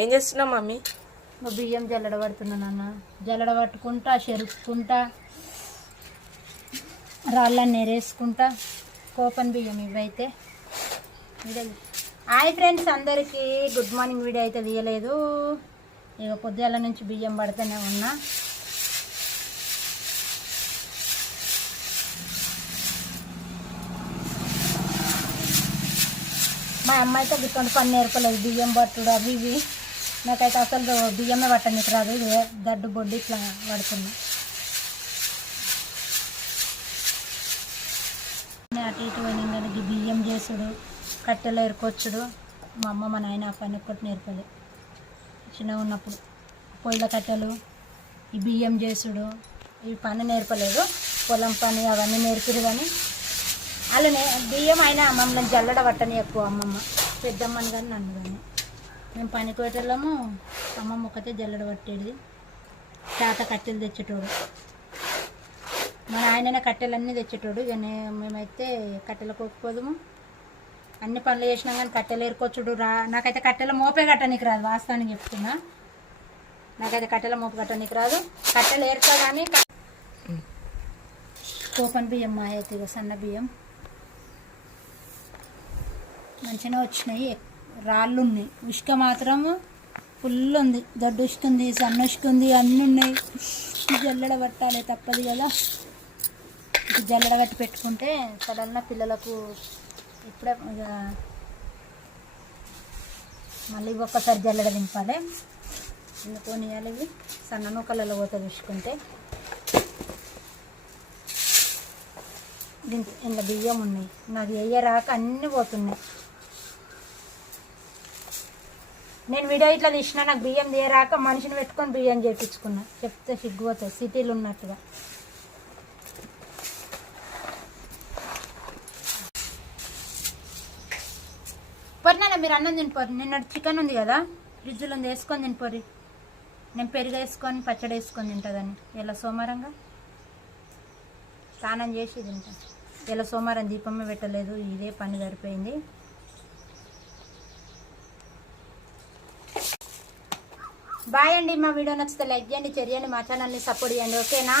ఏం చేస్తున్నావు మమ్మీ? బియ్యం జల్లడ పడుతున్నాను అన్న. జల్లడ పట్టుకుంటా, చెరుపుకుంటా, రాళ్ళని నెరేసుకుంటా. కోపన్ బియ్యం ఇవైతే. హాయ్ ఫ్రెండ్స్, అందరికీ గుడ్ మార్నింగ్. వీడియో అయితే తీయలేదు, ఇక పొద్దుల నుంచి బియ్యం పడుతూనే ఉన్నా. మా అమ్మ అయితే గుర్తుండి పని నేర్పలేదు, బియ్యం పట్టుడు అవి ఇవి. నాకైతే అసలు బియ్యమే పట్టడానికి రాదు, గడ్డు బొడ్డు ఇట్లా పడుతున్నా. అటు ఇటు పోయినాక బియ్యం చేసుడు, కట్టెలు ఏరుకొచ్చుడు. మా అమ్మ మా నాయన ఆ పని ఒక్కటి నేర్పలే. చిన్నగా ఉన్నప్పుడు పొయ్యిల కట్టెలు, ఈ బియ్యం చేసుడు, ఈ పని నేర్పలేదు. పొలం పని అవన్నీ నేర్పిరు. కానీ అలానే బియ్యం అయినా మమ్మల్ని జల్లడ పట్టని ఎక్కువ అమ్మమ్మ, పెద్దమ్మని కానీ నన్ను కానీ. మేము పనికి పెట్టలేము, అమ్మమ్మ ఒకతే జల్లడ పట్టేది. తాత కట్టెలు తెచ్చేటోడు, మన ఆయననే కట్టెలన్నీ తెచ్చేటోడు. ఇక మేమైతే కట్టెలు కోకపోదుము. అన్ని పనులు చేసినాం కానీ కట్టెలు ఏరుకొచ్చుడు నాకైతే కట్టెల మోపే కట్టనీకి రాదు, వాస్తవానికి చెప్తున్నా. నాకైతే కట్టెల మోపు కట్టనీకి రాదు. కట్టెలు ఏరుతా కానీ కోపన్ బియ్యం మా అయితే ఇక సన్న బియ్యం మంచిగా వచ్చినాయి. రాళ్ళు ఉన్నాయి, ఉష్క మాత్రం ఫుల్ ఉంది. దొడ్డు ఉష్క ఉంది, సన్న ఉష్క ఉంది, అన్నీ ఉన్నాయి. జల్లెడ పట్టాలి, తప్పదు కదా. జల్లెడ పట్టి పెట్టుకుంటే సడన్గా పిల్లలకు ఇప్పుడే ఇక మళ్ళీ ఒక్కసారి జల్లెడ దింపాలి. కొనియాలి. ఇవి సన్న నూకలలో పోతుంది ఉష్కుంటే. దీనికి ఇంట్లో బియ్యం ఉన్నాయి, నాకు వేయరాక అన్నీ పోతున్నాయి. నేను వీడియో ఇట్లా తీసినా, నాకు బియ్యం తీయరాక మనిషిని పెట్టుకొని బియ్యం చేయించుకున్నా. చెప్తే సిగ్గుపోతుంది సిటీలు ఉన్నట్టుగా. పొరినా మీరు అన్నం తినిపోరు. నిన్న చికెన్ ఉంది కదా ఫ్రిడ్జ్లో ఉంది, వేసుకొని తినిపోరి. నేను పెరుగు వేసుకొని పచ్చడి వేసుకొని తింటుందని. ఇలా సోమవారంగా స్నానం చేసి తింటాను. ఇలా సోమవారం దీపమే పెట్టలేదు, ఇదే పని సరిపోయింది. బాయ్ అండి. మా వీడియో నచ్చితే లైక్ చేయండి, షేర్ చేయండి, మా ఛానల్ని సపోర్ట్ చేయండి. ఓకేనా?